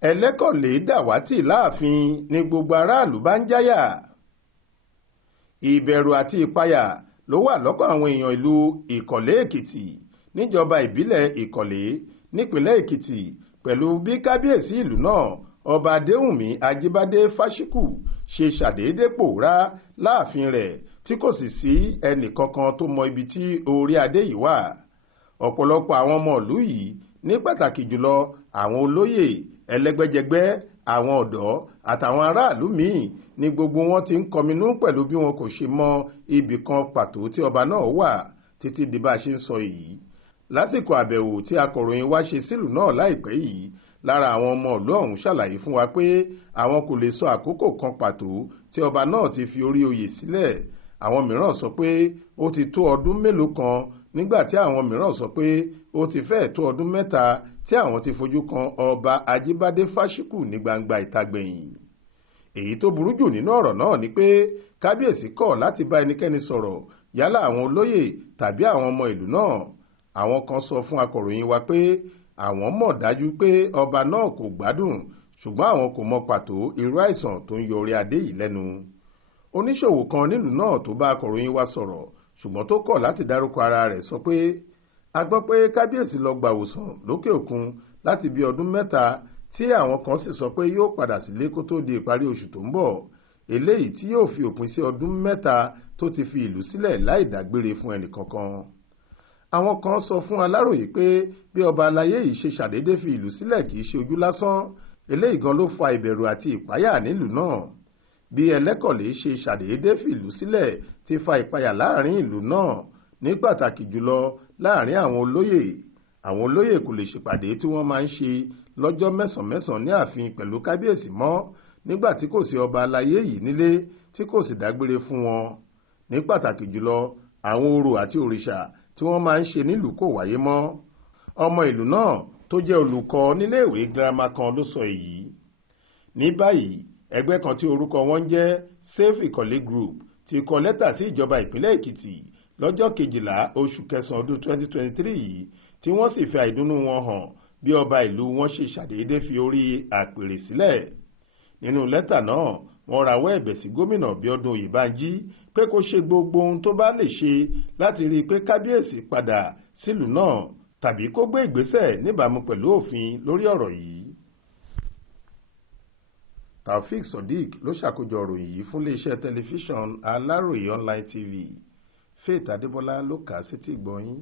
Ẹlẹkọle dàwátì Laafin ni gbogbo aráàlú bá ń jáyà. Ìbẹ̀rù àti ìpayà ló wà lọ́kàn àwọn èèyàn ìlú Ìkọ̀lé Èkìtì níjọba ìbílẹ̀ Ìkọ̀lé nípìnlẹ̀ Èkìtì pẹ̀lú bí kábíyèsí ìlú náà ọba Adéwùnmí Ajíbádé Fáṣíkù ṣe ṣàdédé pòórá láàfin rẹ̀ tí kò sì sí ẹnìkankan tó mọ ibi tí orí adé yìí wà. Ọ̀pọ̀lọpọ̀ àwọn ọmọ ìlú yìí ní pàtàkì jùlọ àwọn olóyè ẹlẹ́gbẹ́jẹgbẹ́ àwọn ọ̀dọ́ àtàwọn aráàlú míì ní gbogbo wọn ti ń kọminú pẹ̀lú bí wọn kò ṣe mọ ibì kan pàtó tí ọba náà wà títí di bá a ṣe ń sọ yìí. Lásìkò àbẹ̀wò tí akọ̀ròyìn wa ṣe sílùú náà láìpẹ́ yìí, lára àwọn ọmọ ìlú ọ̀hún ṣàlàyé fún wa pé àwọn kò lè sọ àkókò kan pàtó tí ọba náà ti fi orí oyè sílẹ̀. Àwọn mìíràn sọ pé ó ti tó ọdún mélòó kan, nígbà tí àwọn mìíràn sọ pé ó ti fẹ́ẹ̀ tó ọdún mẹ́ta tí àwọn ti fojú kan ọba Ajíbádé Fáṣíkù ní gbangba ìta gbẹ̀yìn. Èyí tó burú jù nínú ọ̀rọ̀ náà ni pé kábíyèsí kọ̀ láti bá ẹnikẹ́ni sọ̀rọ̀, yálà àwọn olóyè tàbí àwọn ọmọ ìlú náà. Àwọn kan sọ fún akọ̀ròyìn wa pé àwọn mọ̀ dájú pé ọba náà kò gbádùn, ṣùgbọ́n àwọn kò mọ pàtó irú àìsàn tó ń yọ orí adé yìí lẹ́nu. Oníṣòwò kan nílùú náà tó bá akọ̀ròyìn wa sọ̀rọ̀ ṣùgbọ́n tó kọ̀ láti dárúkọ ara rẹ̀ sọ pé a gbọ́ pé kábíyèsí lọ gbàwòsàn lókè òkun láti bí ọdún mẹ́ta tí àwọn kan sì sọ pé yóò padà sílé kó tó di ìparí oṣù tó ń bọ̀, eléyìí tí yóò fi òpin sí ọdún mẹ́ta tó ti fi ìlú sílẹ̀ láì dágbére fún ẹnìkankan. Àwọn kan sọ fún Aláròyé pé bí ọba aláyé yìí ṣe ṣàdédé fi ìlú sílẹ̀ kì í ṣe ojú lásán, eléyìí gan ló fa ìbẹ̀rù àti ìpáyà nílùú náà. Bí Ẹlẹkọle ṣe ṣàdédé fi ìlú sílẹ̀ ti fa ìpayà láàrin ìlú náà, ní pàtàkì jùlọ láàrin àwọn olóyè. Àwọn olóyè kò lè ṣèpàdé tí wọ́n máa ń ṣe lọ́jọ́ mẹ́sàn-án ní ààfin pẹ̀lú kábíyèsí mọ́, nígbà tí kò sí ọba aláyé yìí nílé tí kò sì dágbére fún wọn. Ní pàtàkì jùlọ àwọn orò àti òrìṣà tí wọ́n máa ń ṣe nílùú kò wáyé mọ́. Ọmọ ìlú náà tó jẹ́ olùkọ́ níléèwé girama kan ló sọ èyí. Ní báyìí ẹgbẹ́ kan tí orúkọ wọn ń jẹ́ Save Ìkọ̀lé Group ti kọ lẹ́tà sí ìjọba ìpínlẹ̀ Èkìtì lọ́jọ́ 12 oṣù kẹsàn-án ọdún 2023 yìí, tí wọ́n sì fi àìdùnnú wọn hàn bí ọba ìlú wọn ṣe ṣàdédé fi orí àpèrè sílẹ̀. Nínú lẹ́tà náà wọ́n rawọ́ ẹ̀bẹ̀ sí gómìnà Bíọ́dún Oyèbánjí pé kó ṣe gbogbo ohun tó bá lè ṣe láti rí i pé kábíyèsí padà sílùú náà tàbí kó gbé ìgbésẹ̀ níbàámu pẹ̀lú òfin lórí ọ̀rọ̀ yìí. Taofeek Sodiq ló ṣàkójọ ìròyìn yìí fún iléeṣẹ́ tẹlifíṣàn Aláròyé online TV. Faith Adébọ́lá ló kà á sétí ìgbọ́ yín.